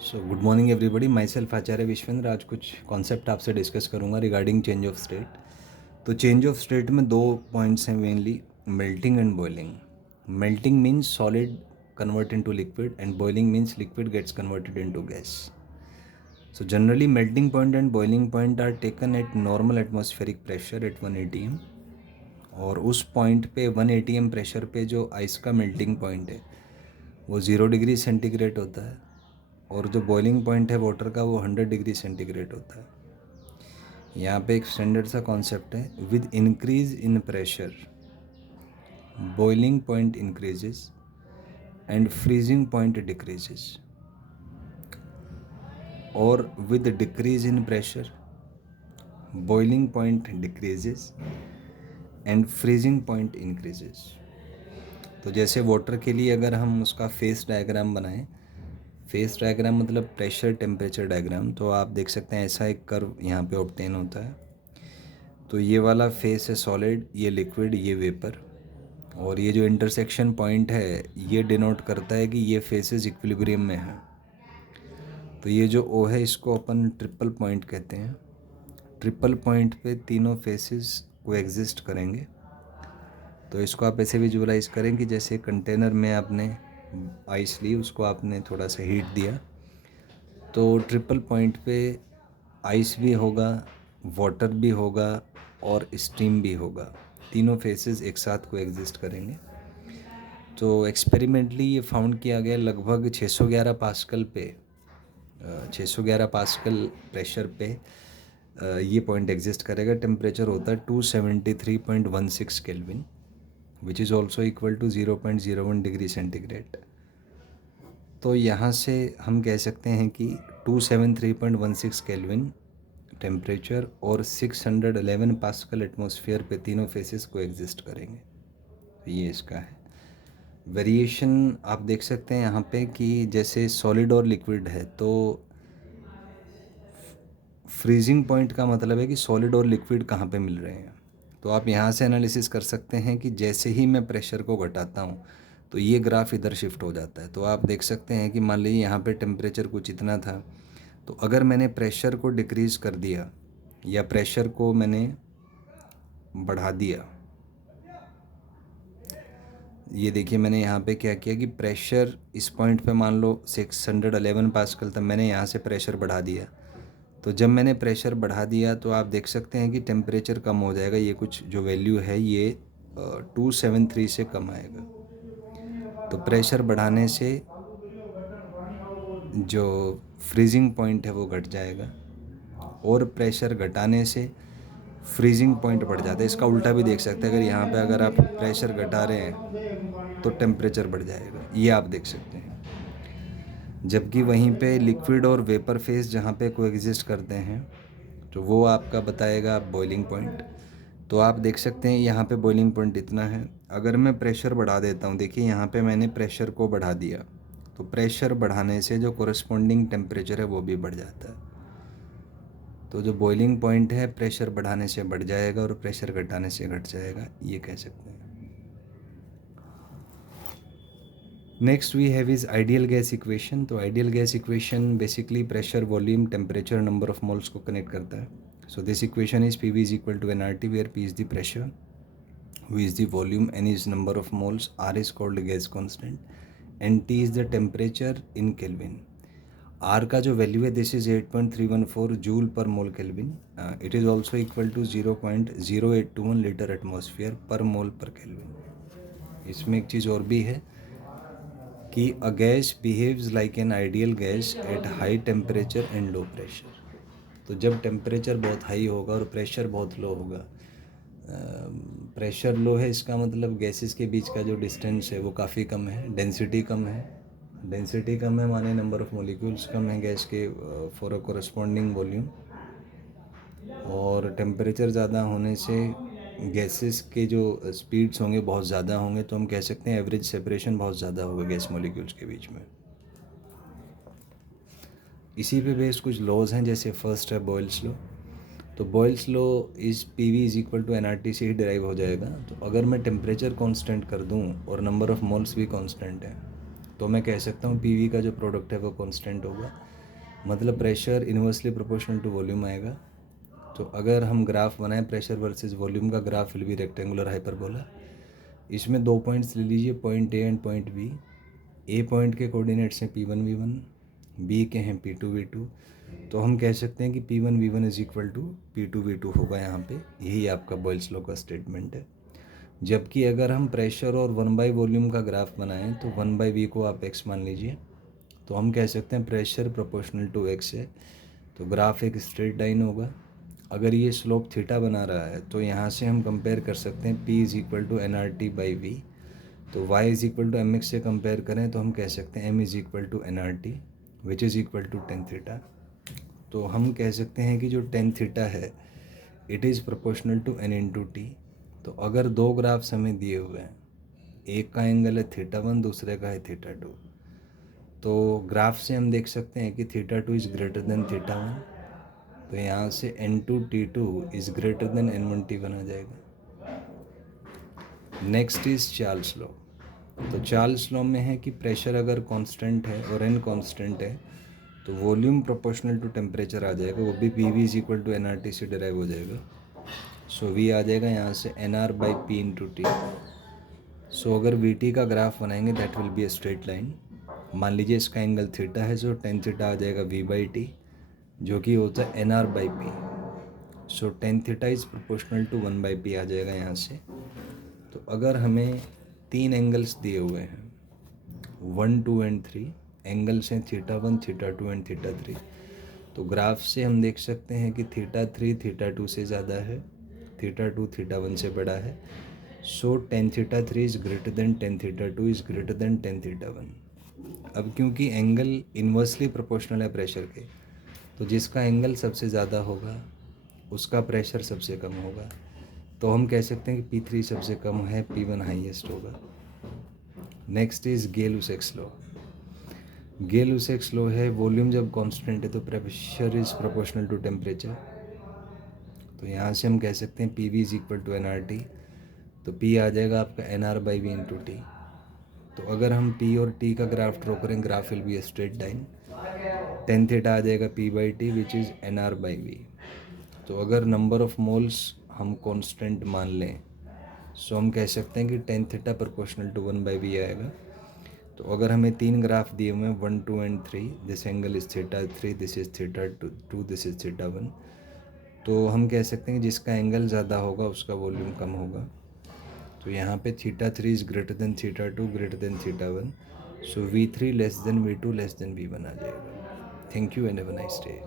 So good morning everybody, my self Acharya Vishwendra. आज कुछ concept आपसे डिस्कस करूंगा रिगार्डिंग चेंज ऑफ स्टेट। तो चेंज ऑफ स्टेट में दो पॉइंट्स हैं mainly, melting and boiling. Melting means solid convert into liquid and boiling means liquid gets converted into gas. So generally melting point and boiling point are taken at normal atmospheric pressure at 1 atm, और उस point पे 1 atm pressure पे जो ice का melting point है वो 0 degree centigrade होता है, और जो बॉइलिंग पॉइंट है वाटर का वो 100 डिग्री सेंटीग्रेड होता है। यहाँ पे एक स्टैंडर्ड सा कॉन्सेप्ट है, with increase in pressure boiling point increases and freezing point decreases, और with decrease in pressure boiling point decreases and freezing point increases. तो जैसे वाटर के लिए अगर हम उसका फेस डायग्राम बनाएं, फेस डायग्राम मतलब प्रेशर टेम्परेचर डायग्राम, तो आप देख सकते हैं ऐसा एक कर्व यहाँ पे ऑब्टेन होता है। तो ये वाला फेस है सॉलिड, ये लिक्विड, ये वेपर, और ये जो इंटरसेक्शन पॉइंट है ये डिनोट करता है कि ये फेसेस इक्विलिब्रियम में है। तो ये जो ओ है इसको अपन ट्रिपल पॉइंट कहते हैं। ट्रिपल पॉइंट पे तीनों फेसेस को एग्जिस्ट करेंगे। तो इसको आप ऐसे विजुअलाइज करें कि जैसे कंटेनर में आपने आइस ली, उसको आपने थोड़ा सा हीट दिया, तो ट्रिपल पॉइंट पे आइस भी होगा, वाटर भी होगा और स्टीम भी होगा। तीनों फेसेस एक साथ को एग्जिस्ट करेंगे। तो एक्सपेरिमेंटली ये फाउंड किया गया लगभग 611 पास्कल पे, 611 पास्कल प्रेशर पे ये पॉइंट एग्जिस्ट करेगा। टेम्परेचर होता है 273.16 kelvin, which is also equal to 0.01 degree centigrade. तो यहाँ से हम कह सकते हैं कि 273.16 केल्विन टेम्परेचर और 611 पास्कल एटमॉस्फेयर पे तीनों फेसेस को एग्जिस्ट करेंगे। तो ये इसका है वेरिएशन। आप देख सकते हैं यहाँ पे कि जैसे सॉलिड और लिक्विड है, तो फ्रीजिंग पॉइंट का मतलब है कि सॉलिड और लिक्विड कहाँ पे मिल रहे हैं। तो आप यहाँ से एनालिसिस कर सकते हैं कि जैसे ही मैं प्रेशर को घटाता हूँ तो ये ग्राफ इधर शिफ्ट हो जाता है। तो आप देख सकते हैं कि मान लीजिए यहाँ पे टेम्परेचर कुछ इतना था, तो अगर मैंने प्रेशर को डिक्रीज़ कर दिया या प्रेशर को मैंने बढ़ा दिया, ये देखिए मैंने यहाँ पे क्या किया कि प्रेशर इस पॉइंट पे मान लो 611 पास्कल था, मैंने यहाँ से प्रेशर बढ़ा दिया। तो जब मैंने प्रेशर बढ़ा दिया तो आप देख सकते हैं कि टेम्परेचर कम हो जाएगा। ये कुछ जो वैल्यू है ये 273 से कम आएगा। तो प्रेशर बढ़ाने से जो फ्रीजिंग पॉइंट है वो घट जाएगा, और प्रेशर घटाने से फ्रीजिंग पॉइंट बढ़ जाता है। इसका उल्टा भी देख सकते हैं, अगर यहाँ पे अगर आप प्रेशर घटा रहे हैं तो टेम्परेचर बढ़ जाएगा, ये आप देख सकते हैं। जबकि वहीं पे लिक्विड और वेपर फेस जहाँ पे कोएग्जिस्ट करते हैं तो वो आपका बताएगा बॉइलिंग पॉइंट। तो आप देख सकते हैं यहाँ पे बॉइलिंग पॉइंट इतना है। अगर मैं प्रेशर बढ़ा देता हूँ, देखिए यहाँ पे मैंने प्रेशर को बढ़ा दिया, तो प्रेशर बढ़ाने से जो कोरस्पॉन्डिंग टेम्परेचर है वो भी बढ़ जाता है। तो जो बॉइलिंग पॉइंट है प्रेशर बढ़ाने से बढ़ जाएगा और प्रेशर घटाने से घट जाएगा, ये कह सकते हैं। Next we have is ideal gas equation. तो ideal gas equation basically pressure, volume, temperature, number of moles को कनेक्ट करता है। So this equation is P V is equal to N R T, where P is the pressure, V is the volume, N is number of moles, R is called gas constant, and T is the temperature in Kelvin. R का जो value है this is 8.314 joule per mole kelvin. It is also equal to 0.0821 litre atmosphere per mole पर kelvin. इसमें एक चीज़ और भी है कि a gas behaves like an ideal gas at high temperature and low pressure. तो जब टेम्परेचर बहुत हाई होगा और प्रेशर बहुत लो होगा, प्रेशर लो है इसका मतलब गैसेस के बीच का जो डिस्टेंस है वो काफ़ी कम है, डेंसिटी कम है। डेंसिटी कम है माने नंबर ऑफ मॉलिक्यूल्स कम है गैस के फॉर अ कोरस्पॉन्डिंग वॉल्यूम, और टेम्परेचर ज़्यादा होने से गैसेस के जो स्पीड्स होंगे बहुत ज़्यादा होंगे। तो हम कह सकते हैं एवरेज सेपरेशन बहुत ज़्यादा होगा गैस मॉलिक्यूल्स के बीच में। इसी पे बेस्ड कुछ लॉज हैं, जैसे फर्स्ट है बॉयल्स लॉ। तो Boyle's law is P V is equal to N R T से ही डिराइव हो जाएगा। तो अगर मैं टेम्परेचर कांस्टेंट कर दूं और नंबर ऑफ़ मोल्स भी कांस्टेंट है, तो मैं कह सकता हूँ पी वी का जो प्रोडक्ट है वो कांस्टेंट होगा, मतलब pressure inversely proportional to volume आएगा। तो अगर हम ग्राफ बनाएं प्रेशर वर्सेस वॉल्यूम का, graph will be rectangular hyperbola. इसमें 2 पॉइंट्स ले लीजिए, point A and point B. A point के कोऑर्डिनेट्स हैं P1 V1, बी के हैं P2 V2। तो हम कह सकते हैं कि P1 V1 is equal to P2 V2 होगा यहाँ पे। यही आपका बॉयल्स लॉ का स्टेटमेंट है। जबकि अगर हम प्रेशर और 1/, वॉल्यूम का ग्राफ बनाएं तो 1/v को आप x मान लीजिए, तो हम कह सकते हैं प्रेशर प्रोपोर्शनल टू x है, तो ग्राफ एक स्ट्रेट लाइन होगा। अगर ये स्लोप थीटा बना रहा है तो यहाँ से हम कंपेयर कर सकते हैं P is equal to nRT/v। तो y is equal to mx से कंपेयर करें तो हम कह सकते हैं m is equal to nRT which is equal to tan theta. तो हम कह सकते हैं कि जो टेन थीटा है it is proportional to n into T. तो अगर दो ग्राफ्स हमें दिए हुए हैं, एक का एंगल है θ1, दूसरे का है θ2, तो ग्राफ से हम देख सकते हैं कि θ2 इज़ ग्रेटर देन θ1, तो यहाँ से N2T2 is greater then N1T1 आ जाएगा। Next is Charles law. तो चार्ल्स लॉ में है कि प्रेशर अगर कांस्टेंट है और n कांस्टेंट है तो वॉल्यूम प्रोपोर्शनल टू टेम्परेचर आ जाएगा, वो भी PV is equal to nRT से डिराइव हो जाएगा। सो V आ जाएगा यहाँ से nR/P इंटू टी। सो अगर VT का ग्राफ बनाएंगे that will be a straight line. मान लीजिए इसका एंगल थीटा है, सो टेन थीटा आ जाएगा V/T जो कि होता है nR/P। So tan theta is proportional to 1/P आ जाएगा यहाँ से। तो अगर हमें तीन एंगल्स दिए हुए हैं 1, 2 एंड 3, एंगल्स हैं θ1, θ2 एंड θ3, तो ग्राफ से हम देख सकते हैं कि θ3 θ2 से ज़्यादा है, θ2 θ1 से बड़ा है। So tan θ3 is greater than tan θ2 is greater than tan θ1। अब क्योंकि एंगल इन्वर्सली प्रोपोर्शनल है प्रेशर के, तो जिसका एंगल सबसे ज़्यादा होगा उसका प्रेशर सबसे कम होगा। तो हम कह सकते हैं कि P3 सबसे कम है, P1 हाईएस्ट होगा। Next is Gay Lussac's law. Gay Lussac's law है वॉल्यूम जब कांस्टेंट है तो pressure is proportional to temperature. तो यहाँ से हम कह सकते हैं PV is equal to nRT, तो P आ जाएगा आपका nR/v इंटू टी। तो अगर हम P और T का ग्राफ ड्रॉ करें, graph will be a straight line. Tan theta आ जाएगा P/T विच इज़ nR/v। तो अगर नंबर ऑफ मोल्स हम कांस्टेंट मान लें, सो हम कह सकते हैं कि tan theta proportional to 1/v आएगा। तो अगर हमें तीन ग्राफ दिए हुए हैं 1, 2 and 3, this angle is θ3, this is θ2, this is θ1, तो हम कह सकते हैं कि जिसका एंगल ज़्यादा होगा उसका वॉल्यूम कम होगा। तो यहाँ पे θ3 is greater than θ2 greater than θ1, so V3 less than V2 less than V1 आ जाएगा। Thank you and have a nice day.